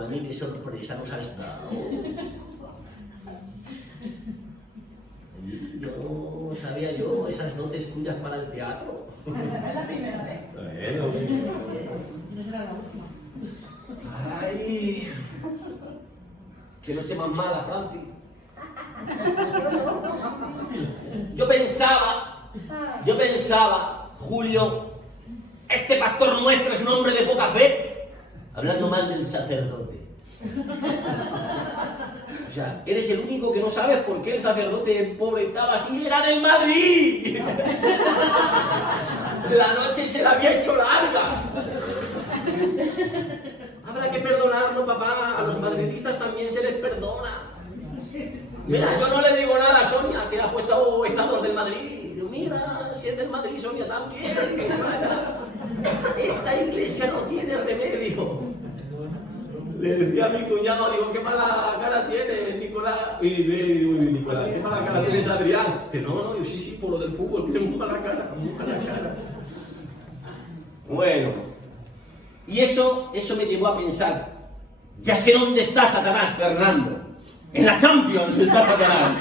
Joaní, qué sorpresa nos has dado. No sabía yo esas dotes tuyas para el teatro. Es la primera vez. No será la última. Ay, qué noche más mala, Francis. Yo pensaba, Julio, este pastor nuestro es un hombre de poca fe, hablando mal del sacerdote. O sea, eres el único que no sabes por qué el sacerdote pobre estaba así, era del Madrid. La noche se la había hecho larga. Habrá que perdonarlo, papá. A los madridistas también se les perdona. Mira, yo no le digo nada a Sonia, que ha puesto estados del Madrid. Digo, mira, si es del Madrid, Sonia también. Vaya. Esta iglesia no tiene remedio. Le decía a mi cuñado, digo, qué mala cara tienes, Nicolás. Y le digo, Nicolás, qué mala cara tienes, Adrián. Dice, no, yo sí, por lo del fútbol, tiene muy mala cara, muy mala cara. Bueno, y eso me llevó a pensar, ya sé dónde está Satanás, Fernando. En la Champions está Satanás.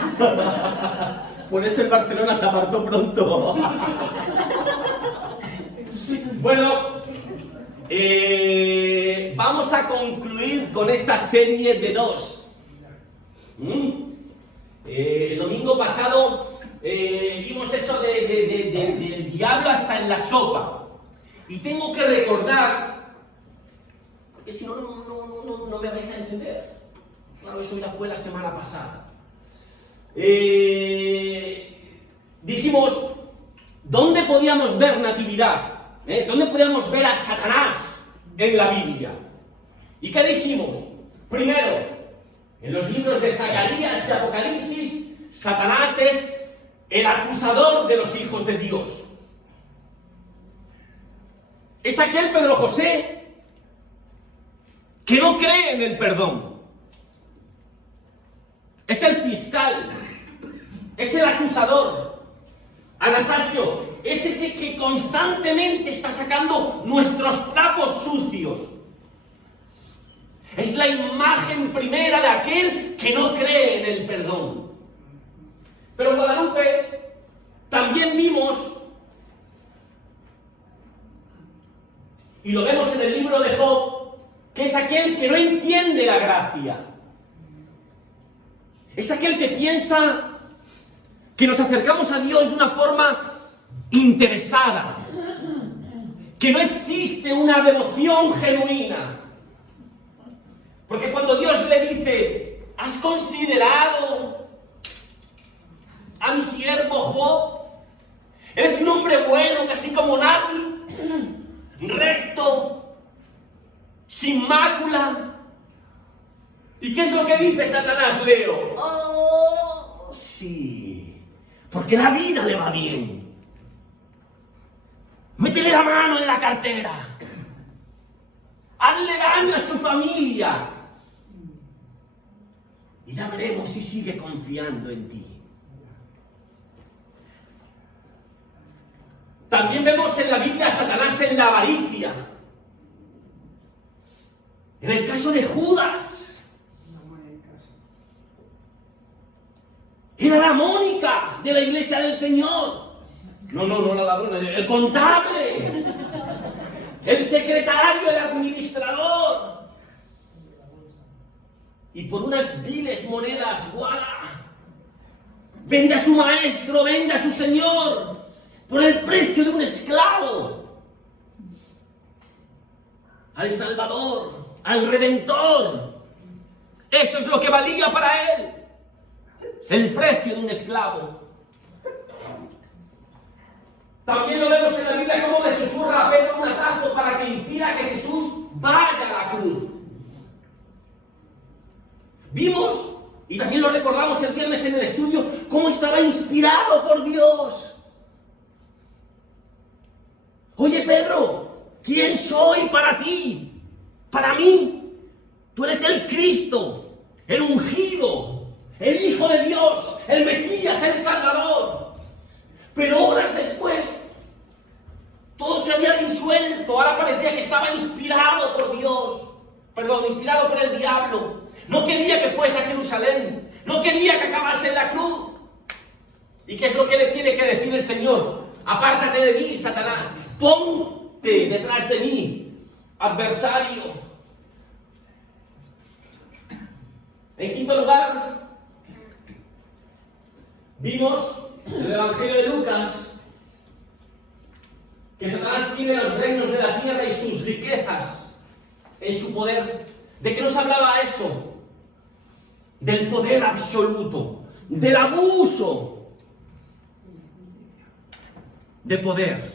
Por eso el Barcelona se apartó pronto. Bueno, vamos a concluir con esta serie de 2. El domingo pasado vimos eso del diablo hasta en la sopa. Y tengo que recordar, porque si no, no me vais a entender. Claro, eso ya fue la semana pasada. Dijimos, ¿dónde podíamos ver natividad? ¿Dónde podíamos ver a Satanás en la Biblia? ¿Y qué dijimos? Primero, en los libros de Zacarías y Apocalipsis, Satanás es el acusador de los hijos de Dios. Es aquel Pedro José que no cree en el perdón. Es el fiscal, es el acusador. Anastasio, es ese que constantemente está sacando nuestros trapos sucios. Es la imagen primera de aquel que no cree en el perdón. Pero Guadalupe, también vimos, y lo vemos en el libro de Job, que es aquel que no entiende la gracia. Es aquel que piensa que nos acercamos a Dios de una forma interesada, que no existe una devoción genuina. Porque cuando Dios le dice, ¿has considerado a mi siervo Job? Eres un hombre bueno, casi como Nati, recto, sin mácula. ¿Y qué es lo que dice Satanás, Leo? Oh, sí, porque la vida le va bien. Métele la mano en la cartera. Hazle daño a su familia. Y ya veremos si sigue confiando en ti. También vemos en la Biblia a Satanás en la avaricia. En el caso de Judas. Era la Mónica de la iglesia del Señor. No la ladrona, el contable. El secretario, el administrador. Y por unas viles monedas, ¡guala! Vende a su maestro, vende a su señor, por el precio de un esclavo. Al Salvador, al Redentor. Eso es lo que valía para él. El precio de un esclavo. También lo vemos en la Biblia como le susurra a Pedro un atajo para que impida que Jesús vaya a la cruz. Vimos, y también lo recordamos el viernes en el estudio, cómo estaba inspirado por Dios. Oye, Pedro, ¿quién soy para ti? Para mí, tú eres el Cristo, el ungido, el Hijo de Dios, el Mesías, el Salvador. Pero horas después, todo se había disuelto. Ahora parecía que estaba inspirado por Dios inspirado por el diablo. No quería que fuese a Jerusalén. No quería que acabase en la cruz. ¿Y qué es lo que le tiene que decir el Señor? Apártate de mí, Satanás. Ponte detrás de mí, adversario. En quinto lugar, vimos en el Evangelio de Lucas que Satanás tiene los reinos de la tierra y sus riquezas en su poder. ¿De qué nos hablaba eso? Del poder absoluto, del abuso de poder.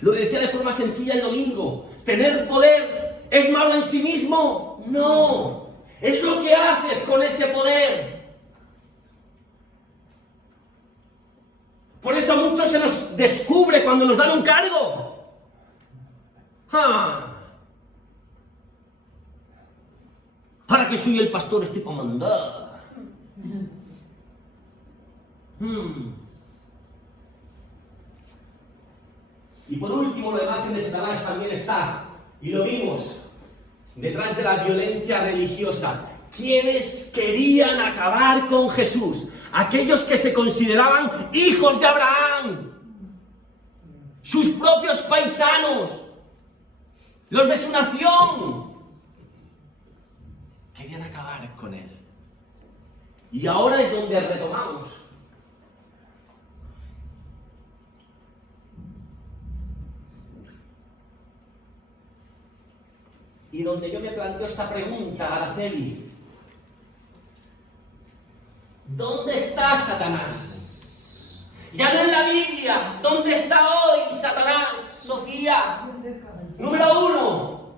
Lo decía de forma sencilla el domingo. ¿Tener poder es malo en sí mismo? No. Es lo que haces con ese poder. Por eso a muchos se nos descubre cuando nos dan un cargo. Ahora que soy el pastor estoy para mandar. Y por último, la imagen de Satanás también está, y lo vimos, detrás de la violencia religiosa. ¿Quiénes querían acabar con Jesús? Aquellos que se consideraban hijos de Abraham, sus propios paisanos, los de su nación. Querían acabar con él. Y ahora es donde retomamos. Y donde yo me planteo esta pregunta, Araceli. ¿Dónde está Satanás? Ya no en la Biblia. ¿Dónde está hoy Satanás, Sofía? Número 1.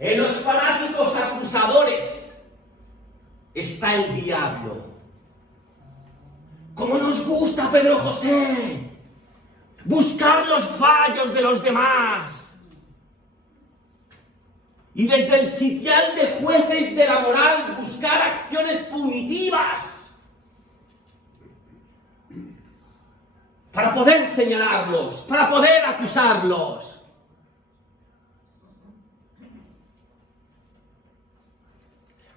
En los fanáticos acusadores está el diablo. ¿Cómo nos gusta, Pedro José, buscar los fallos de los demás? Y desde el sitial de jueces de la moral buscar acciones punitivas para poder señalarlos, para poder acusarlos.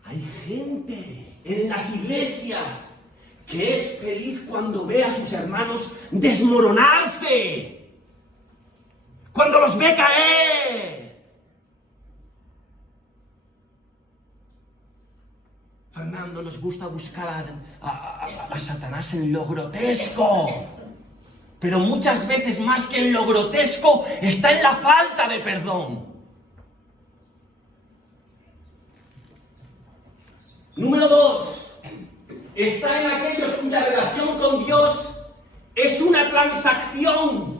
Hay gente en las iglesias que es feliz cuando ve a sus hermanos desmoronarse, cuando los ve caer. Fernando, nos gusta buscar a Satanás en lo grotesco, pero muchas veces más que en lo grotesco está en la falta de perdón. Número 2, está en aquellos cuya relación con Dios es una transacción.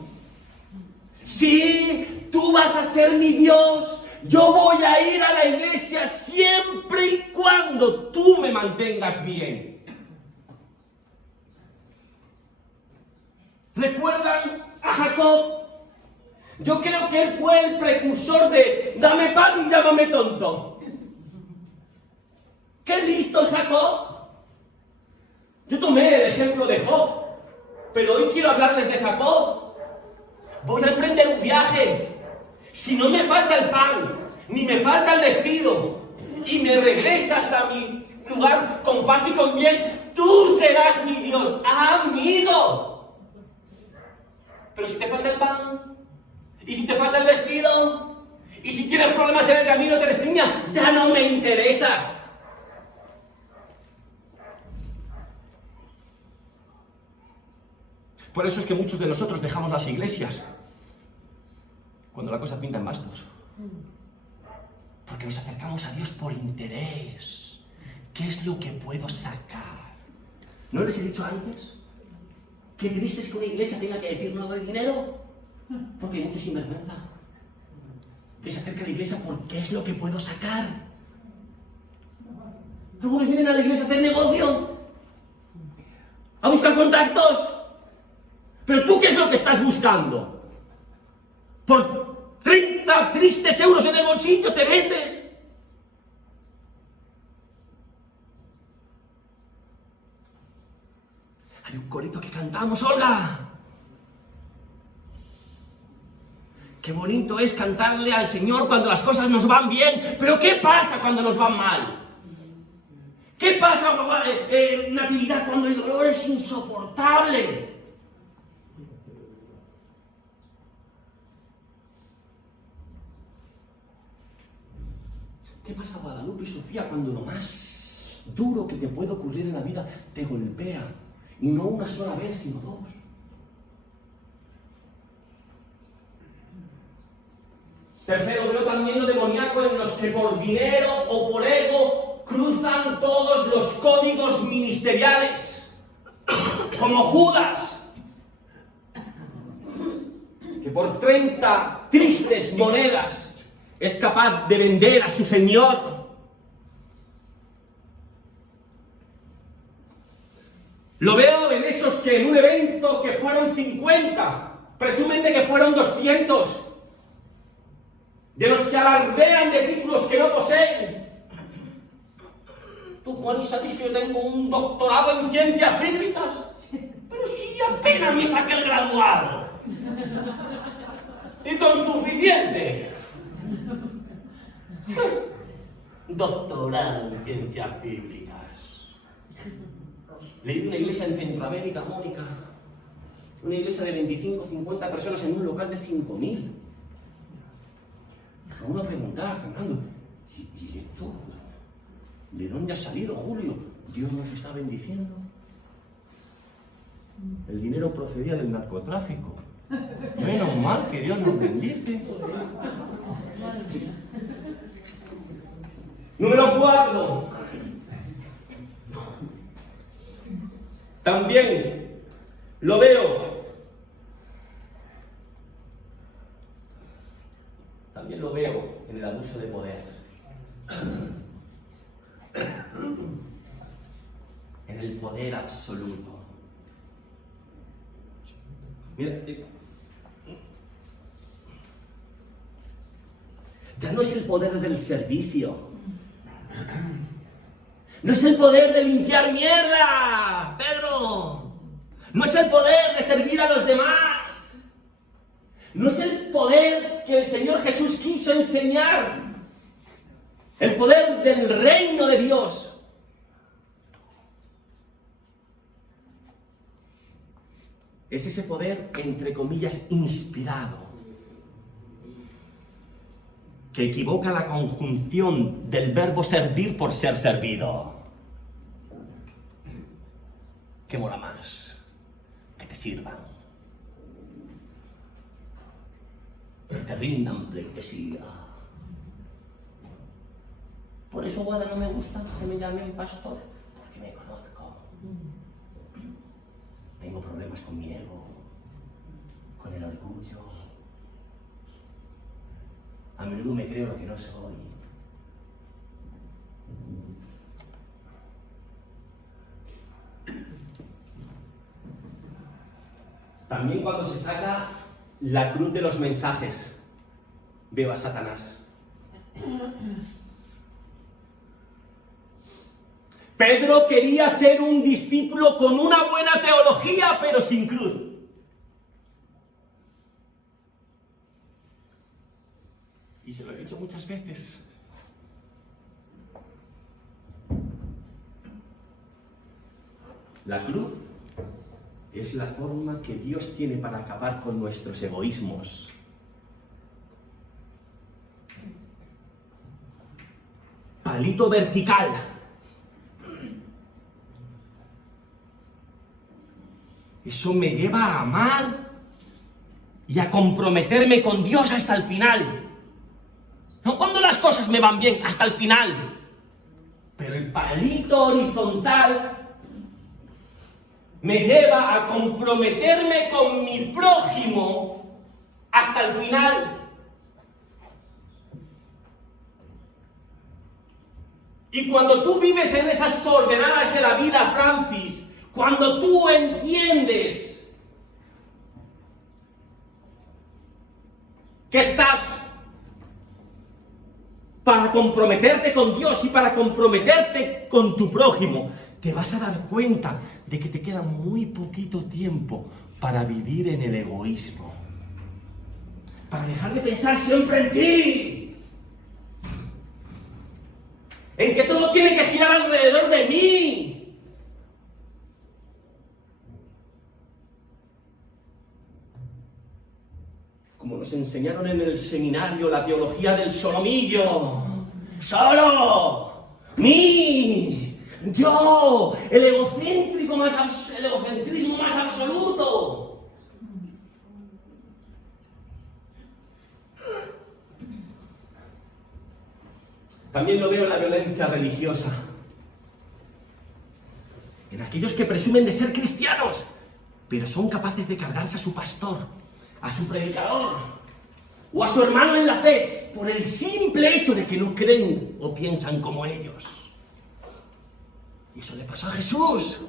Sí, tú vas a ser mi Dios. Yo voy a ir a la iglesia siempre y cuando tú me mantengas bien. ¿Recuerdan a Jacob? Yo creo que él fue el precursor de dame pan y llámame tonto. ¡Qué listo el Jacob! Yo tomé el ejemplo de Job, pero hoy quiero hablarles de Jacob. Voy a emprender un viaje. Si no me falta el pan, ni me falta el vestido, y me regresas a mi lugar con paz y con bien, tú serás mi Dios, amigo. Pero si te falta el pan, y si te falta el vestido, y si tienes problemas en el camino, Teresina, ya no me interesas. Por eso es que muchos de nosotros dejamos las iglesias cuando la cosa pinta en bastos. Porque nos acercamos a Dios por interés. ¿Qué es lo que puedo sacar? ¿No les he dicho antes? Qué triste es que una iglesia tenga que decir no doy dinero. Porque hay mucho sinvergüenza que se acerca a la iglesia por qué es lo que puedo sacar. Algunos vienen a la iglesia a hacer negocio, a buscar contactos. Pero tú, ¿qué es lo que estás buscando? Por 30 tristes euros en el bolsillo te vendes. Hay un corito que cantamos, Olga. Qué bonito es cantarle al Señor cuando las cosas nos van bien, pero ¿qué pasa cuando nos van mal? ¿Qué pasa, Natividad, cuando el dolor es insoportable? ¿Qué pasa, Guadalupe y Sofía, cuando lo más duro que te puede ocurrir en la vida te golpea? Y no una sola vez, sino dos. Tercero, veo también lo demoníaco en los que por dinero o por ego cruzan todos los códigos ministeriales, como Judas, que por 30 tristes monedas es capaz de vender a su Señor. Lo veo en esos que en un evento que fueron 50, presumen de que fueron 200, de los que alardean de títulos que no poseen. Tú, Juan, ¿y sabes que yo tengo un doctorado en ciencias bíblicas? Pero si apenas me saqué el graduado. Y con suficiente. Doctorado en ciencias bíblicas. Leí de una iglesia en Centroamérica, Mónica. Una iglesia de 25, 50 personas en un local de 5.000. Uno preguntaba, Fernando, ¿y esto? ¿De dónde ha salido, Julio? Dios nos está bendiciendo. El dinero procedía del narcotráfico. Menos mal que Dios nos bendice. Número 4. También lo veo. También lo veo en el abuso de poder. En el poder absoluto. Mira, ya no es el poder del servicio. No es el poder de limpiar mierda, Pedro. No es el poder de servir a los demás. No es el poder que el Señor Jesús quiso enseñar. El poder del reino de Dios. Es ese poder, entre comillas, inspirado, que equivoca la conjunción del verbo servir por ser servido. ¿Qué mola más? Que te sirvan. Que te rindan pleitesía. Por eso, Guada, no me gusta que me llamen pastor, porque me conozco. Tengo problemas con mi ego, con el orgullo. A menudo me creo lo que no soy. También cuando se saca la cruz de los mensajes, veo a Satanás. Pedro quería ser un discípulo con una buena teología, pero sin cruz. Y se lo he dicho muchas veces. La cruz es la forma que Dios tiene para acabar con nuestros egoísmos. Palito vertical. Eso me lleva a amar y a comprometerme con Dios hasta el final. No cuando las cosas me van bien, hasta el final. Pero el palito horizontal me lleva a comprometerme con mi prójimo hasta el final. Y cuando tú vives en esas coordenadas de la vida, Francis, cuando tú entiendes que estás para comprometerte con Dios y para comprometerte con tu prójimo, te vas a dar cuenta de que te queda muy poquito tiempo para vivir en el egoísmo. para dejar de pensar siempre en ti, en que todo tiene que girar alrededor de mí. Como nos enseñaron en el seminario la teología del solomillo. Solo, mí, yo, el egocentrismo más absoluto. También lo veo en la violencia religiosa. En aquellos que presumen de ser cristianos, pero son capaces de cargarse a su pastor, a su predicador o a su hermano en la fe por el simple hecho de que no creen o piensan como ellos. Y eso le pasó a Jesús.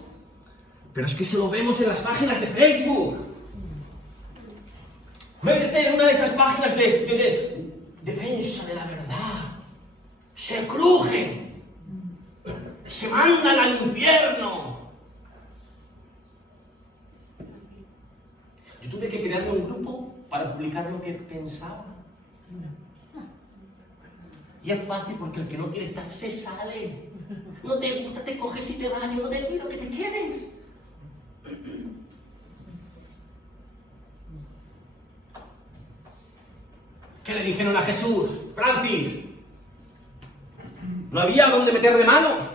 Pero es que eso lo vemos en las páginas de Facebook. Métete en una de estas páginas de defensa de la verdad. Se crujen, se mandan al infierno. Yo tuve que crearme un grupo para publicar lo que pensaba. Y es fácil porque el que no quiere estar se sale. No te gusta, te coges y te vas. Yo no te pido que te quedes. ¿Qué le dijeron a Jesús? Francis, ¿no había dónde meter de mano?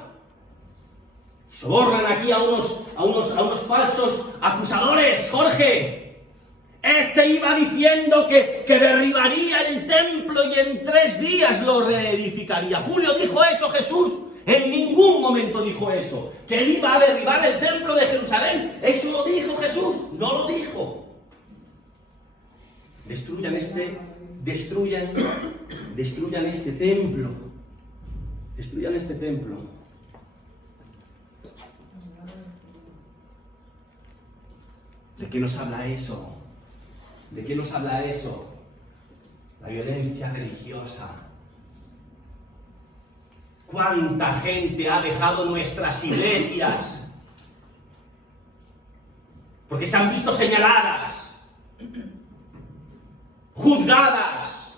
Sobornan aquí a unos falsos acusadores, Jorge. Este iba diciendo que derribaría el templo y en 3 días lo reedificaría. Julio dijo eso, Jesús. En ningún momento dijo eso. Que él iba a derribar el templo de Jerusalén. Eso lo dijo Jesús. No lo dijo. Destruyan este templo. Destruyan este templo. ¿De qué nos habla eso? ¿De qué nos habla eso? La violencia religiosa. ¿Cuánta gente ha dejado nuestras iglesias? Porque se han visto señaladas, juzgadas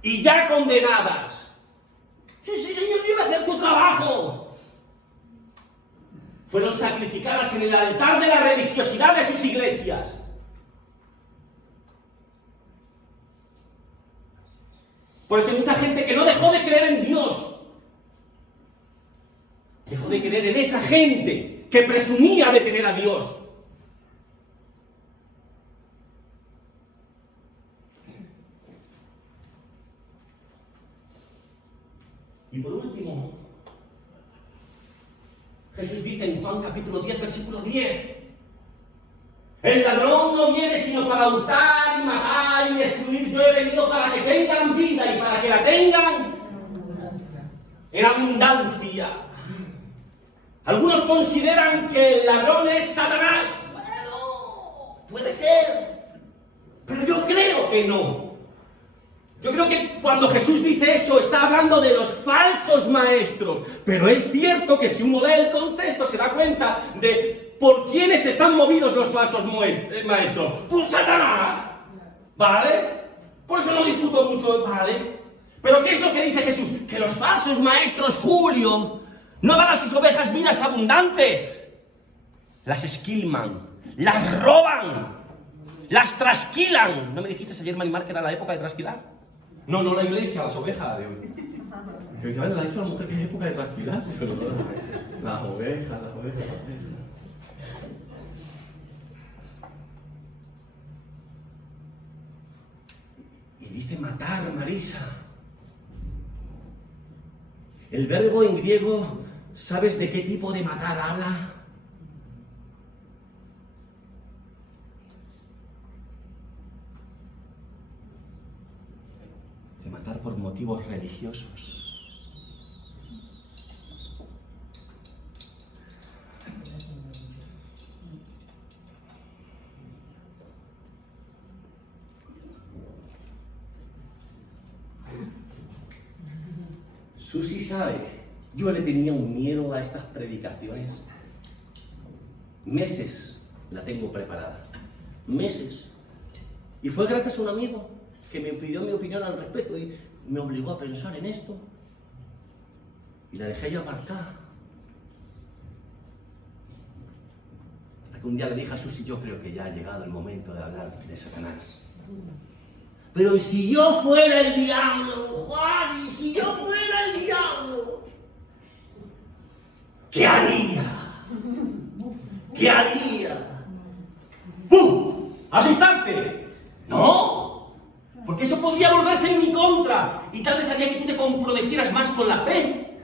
y ya condenadas. Sí, señor, yo voy a hacer tu trabajo. Fueron sacrificadas en el altar de la religiosidad de sus iglesias. Por eso hay mucha gente que no dejó de creer en Dios. Dejó de creer en esa gente que presumía de tener a Dios. Y por último, Jesús dice en Juan capítulo 10, versículo 10, el ladrón no viene sino para hurtar y matar y destruir. Yo he venido para que tengan vida y para que la tengan en abundancia. Algunos consideran que el ladrón es Satanás. Bueno, puede ser, pero yo creo que no. Yo creo que cuando Jesús dice eso está hablando de los falsos maestros, pero es cierto que si uno lee el contexto se da cuenta de por quiénes están movidos los falsos maestros. Por Satanás, ¿vale? Por eso no discuto mucho, ¿vale? Pero ¿qué es lo que dice Jesús? Que los falsos maestros, Julio, no dan a sus ovejas vidas abundantes. Las esquilman, las roban, las trasquilan. ¿No me dijiste ayer, Marimar, que era la época de trasquilar? No, la iglesia, las ovejas. Que dice, ¿le ha dicho a la mujer que es época de trasquilar? Pero no, las ovejas. Y dice matar, Marisa. El verbo en griego, ¿sabes de qué tipo de matar habla? De matar por motivos religiosos. Susi sabe, yo le tenía un miedo a estas predicaciones. Meses la tengo preparada. Meses. Y fue gracias a un amigo que me pidió mi opinión al respecto y me obligó a pensar en esto. Y la dejé ahí aparcada. Hasta que un día le dije a Susi, yo creo que ya ha llegado el momento de hablar de Satanás. Pero ¿y si yo fuera el diablo, Juan? ¿Y si yo fuera el diablo? ¿Qué haría? ¿Qué haría? ¡Pum! ¿Asustarte? No, porque eso podría volverse en mi contra y tal vez haría que tú te comprometieras más con la fe.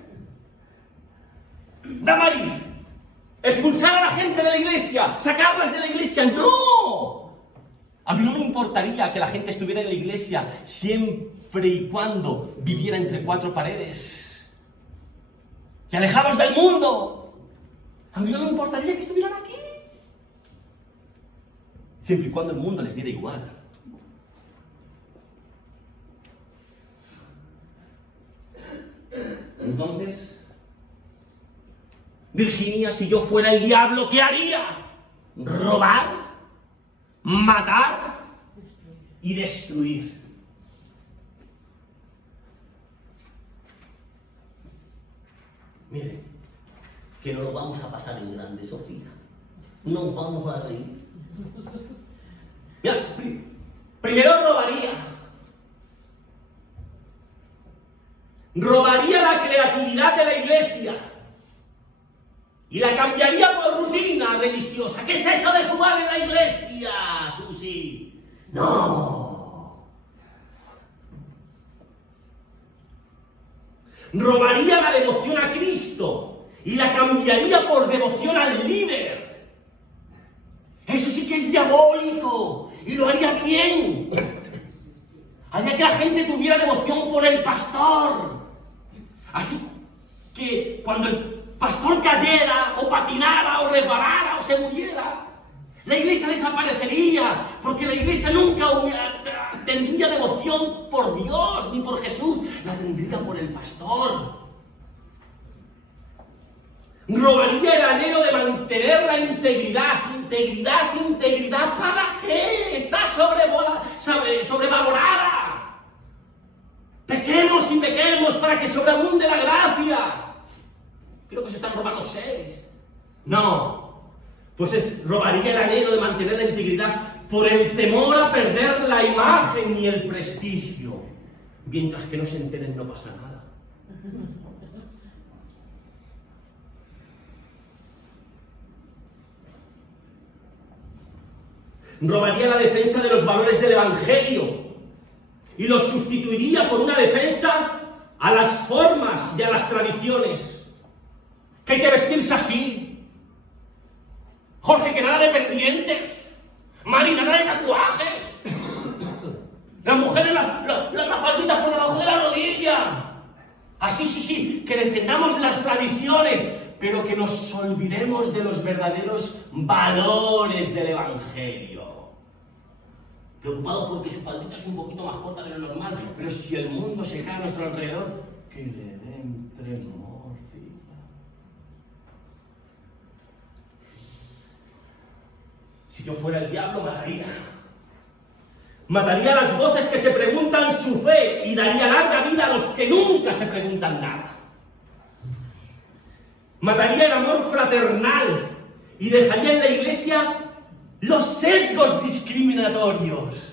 Damaris, expulsar a la gente de la iglesia, sacarlas de la iglesia, ¡no! A mí no me importaría que la gente estuviera en la iglesia siempre y cuando viviera entre cuatro paredes. ¡Y alejados del mundo! A mí no me importaría que estuvieran aquí. Siempre y cuando el mundo les diera igual. Entonces, Virginia, si yo fuera el diablo, ¿qué haría? Robar, matar y destruir. Mire, que no lo vamos a pasar en grande, Sofía. Nos vamos a reír. Mira, primero robaría. Robaría la creatividad de la iglesia y la cambiaría por rutina religiosa. ¿Qué es eso de jugar en la iglesia, Susi? No. Robaría la devoción a Cristo y la cambiaría por devoción al líder. Eso sí que es diabólico y lo haría bien. Haría que la gente tuviera devoción por el pastor. Así que cuando el pastor cayera, o patinara, o resbalara, o se muriera, la iglesia desaparecería, porque la iglesia nunca tendría devoción por Dios, ni por Jesús, la tendría por el pastor. Robaría el anhelo de mantener la integridad. ¿Integridad para qué? Está sobrevalorada. Pequemos y pequemos para que sobreabunde la gracia. Creo que se está en Romanos 6. No, pues robaría el anhelo de mantener la integridad por el temor a perder la imagen y el prestigio. Mientras que no se enteren no pasa nada. Robaría la defensa de los valores del Evangelio y los sustituiría por una defensa a las formas y a las tradiciones. Que hay que vestirse así. Jorge, que nada de pendientes. Mari, nada de tatuajes. Las mujeres las falditas por debajo de la rodilla. Así, sí, que defendamos las tradiciones, pero que nos olvidemos de los verdaderos valores del Evangelio. Preocupado porque su faldita es un poquito más corta de lo normal, pero si el mundo se cae a nuestro alrededor, que le den tremor. Si yo fuera el diablo, mataría. Mataría a las voces que se preguntan su fe y daría larga vida a los que nunca se preguntan nada. Mataría el amor fraternal y dejaría en la iglesia los sesgos discriminatorios.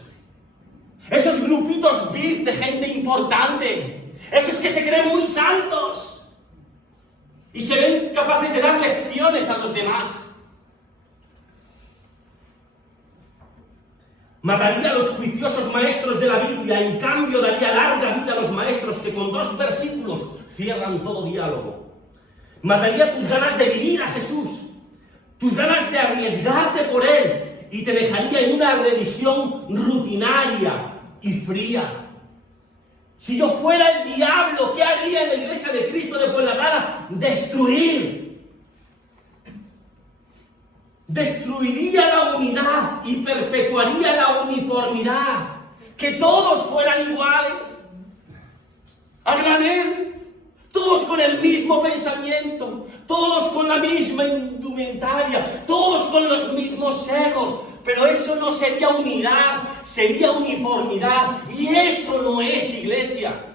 Esos grupitos VIP de gente importante. Esos que se creen muy santos y se ven capaces de dar lecciones a los demás. Mataría a los juiciosos maestros de la Biblia, en cambio daría larga vida a los maestros que con 2 versículos cierran todo diálogo. Mataría tus ganas de vivir a Jesús, tus ganas de arriesgarte por Él, y te dejaría en una religión rutinaria y fría. Si yo fuera el diablo, ¿qué haría en la iglesia de Cristo de Fuenlabrada? Destruir. Destruiría la unidad y perpetuaría la uniformidad. Que todos fueran iguales. A granel. Todos con el mismo pensamiento. Todos con la misma indumentaria. Todos con los mismos egos. pero eso no sería unidad, sería uniformidad, y eso no es iglesia.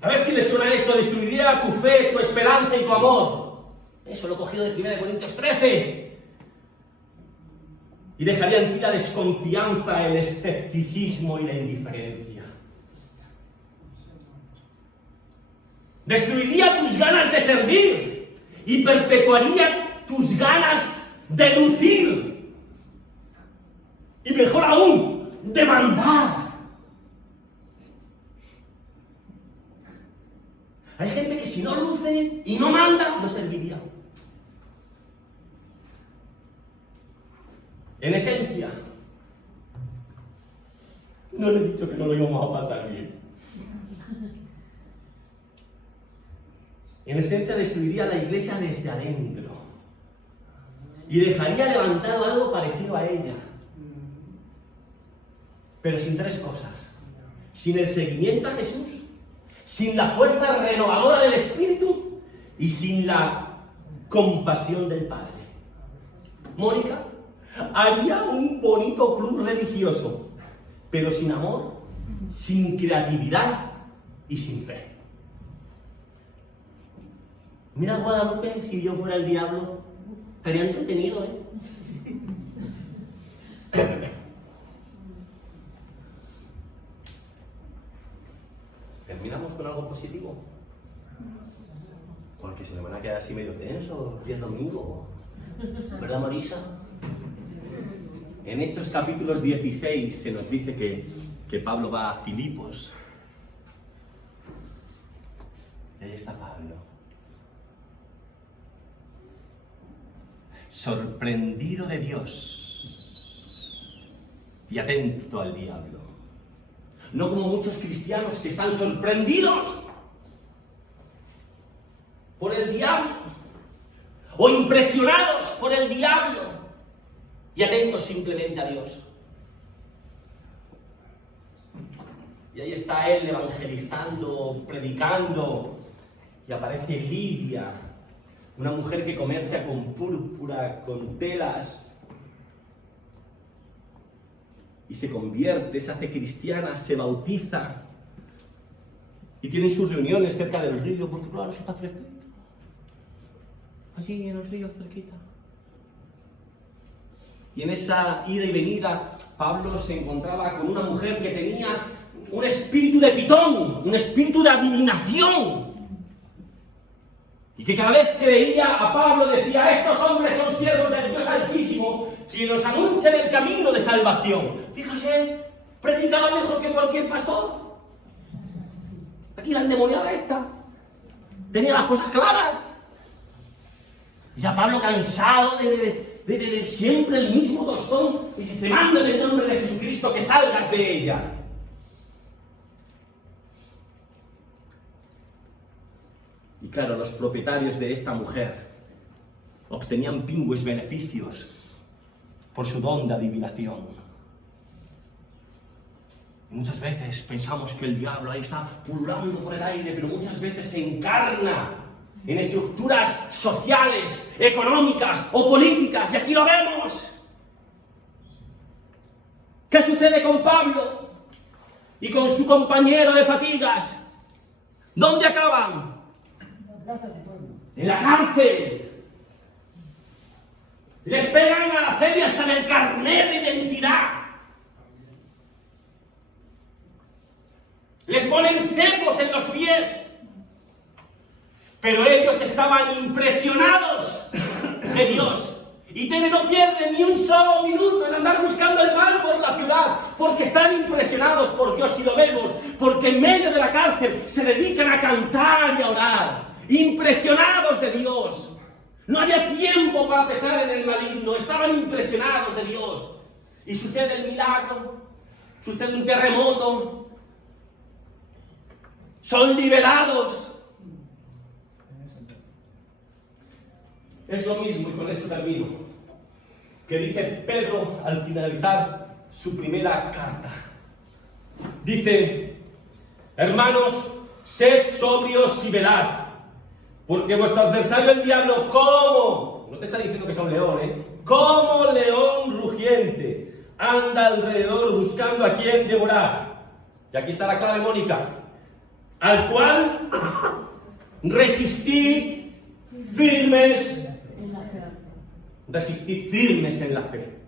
A ver si les suena esto: destruiría tu fe, tu esperanza y tu amor. Eso lo he cogido de 1 Corintios 13. Y dejaría en ti la desconfianza, el escepticismo y la indiferencia. Destruiría tus ganas de servir y perpetuaría tus ganas de lucir. Y mejor aún, de mandar. Hay gente que si no luce y no manda, no serviría. En esencia, no le he dicho que no lo íbamos a pasar bien. En esencia destruiría la iglesia desde adentro y dejaría levantado algo parecido a ella. Pero sin tres cosas: sin el seguimiento a Jesús, sin la fuerza renovadora del Espíritu y sin la compasión del Padre. Mónica haría un bonito club religioso, pero sin amor, sin creatividad y sin fe. Mira, Guadalupe, si yo fuera el diablo, estaría entretenido, ¿eh? ¿Terminamos con algo positivo? Porque se me van a quedar así medio tensos, y es domingo. ¿Verdad, Marisa? En Hechos capítulos 16 se nos dice que Pablo va a Filipos. Ahí está Pablo. Sorprendido de Dios y atento al diablo. No como muchos cristianos que están sorprendidos por el diablo o impresionados por el diablo y atentos simplemente a Dios. Y ahí está él evangelizando, predicando, y aparece Lidia, una mujer que comercia con púrpura, con telas, y se convierte, se hace cristiana, se bautiza, y tienen sus reuniones cerca del río, porque claro, eso está fresquito, allí en el río cerquita. Y en esa ida y venida, Pablo se encontraba con una mujer que tenía un espíritu de pitón, un espíritu de adivinación. Y que cada vez que veía a Pablo decía: estos hombres son siervos del Dios Altísimo, que nos anuncian el camino de salvación. Fíjase, predicaba mejor que cualquier pastor. Aquí la endemoniada esta tenía las cosas claras. Y a Pablo, cansado de siempre el mismo tostón, dice: te mando en el nombre de Jesucristo que salgas de ella. Y claro, los propietarios de esta mujer obtenían pingües beneficios por su don de adivinación. Y muchas veces pensamos que el diablo ahí está pululando por el aire, pero muchas veces se encarna en estructuras sociales, económicas o políticas, y aquí lo vemos. ¿Qué sucede con Pablo y con su compañero de fatigas? ¿Dónde acaban? En la cárcel. Les pegan a la feria hasta en el carnet de identidad. Les ponen cepos en los pies. Pero ellos estaban impresionados de Dios. Y no pierden ni un solo minuto en andar buscando el mal por la ciudad, porque están impresionados por Dios, y lo vemos, porque en medio de la cárcel se dedican a cantar y a orar, impresionados de Dios. No había tiempo para pensar en el maligno, estaban impresionados de Dios. Y sucede el milagro, sucede un terremoto, son liberados. Es lo mismo, y con esto termino, que dice Pedro al finalizar su primera carta. Dice: hermanos, sed sobrios y velad, Porque vuestro adversario el diablo, como, no te está diciendo que sea un león, como león rugiente, anda alrededor buscando a quien devorar. Y aquí está la clave, Mónica. Al cual resistid firmes. Resistid firmes en la fe.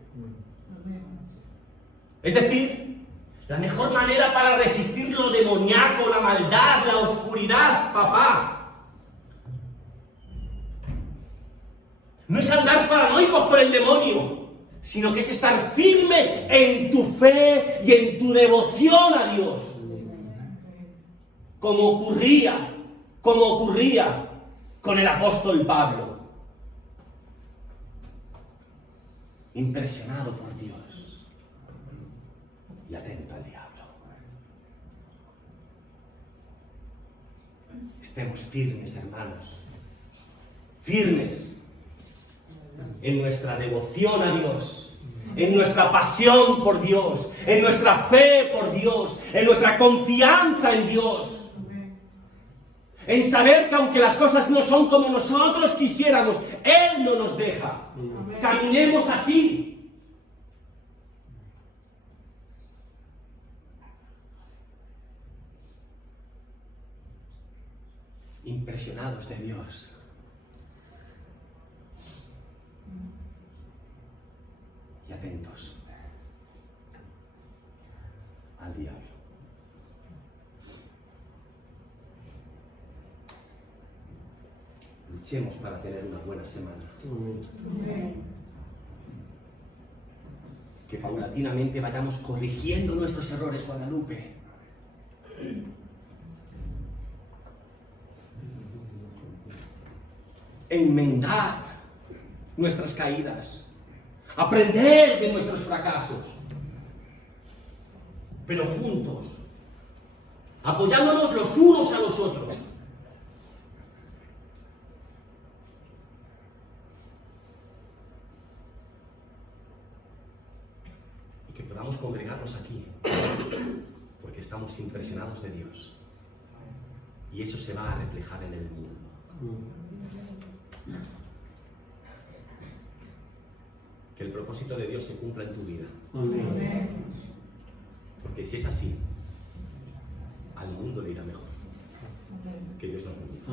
Es decir, la mejor manera para resistir lo demoníaco, la maldad, la oscuridad, papá, no es andar paranoicos con el demonio, sino que es estar firme en tu fe y en tu devoción a Dios. Como ocurría con el apóstol Pablo. Impresionado por Dios y atento al diablo. Estemos firmes, hermanos, firmes en nuestra devoción a Dios, en nuestra pasión por Dios, en nuestra fe por Dios, en nuestra confianza en Dios, en saber que aunque las cosas no son como nosotros quisiéramos, Él no nos deja. Caminemos así. Impresionados de Dios. Y atentos al diablo. Luchemos para tener una buena semana. Que paulatinamente vayamos corrigiendo nuestros errores, Guadalupe. Enmendar nuestras caídas. Aprender de nuestros fracasos. Pero juntos. Apoyándonos los unos a los otros. Que podamos congregarnos aquí, porque estamos impresionados de Dios, y eso se va a reflejar en el mundo. Que el propósito de Dios se cumpla en tu vida. Porque si es así, al mundo le irá mejor. Que Dios nos bendiga.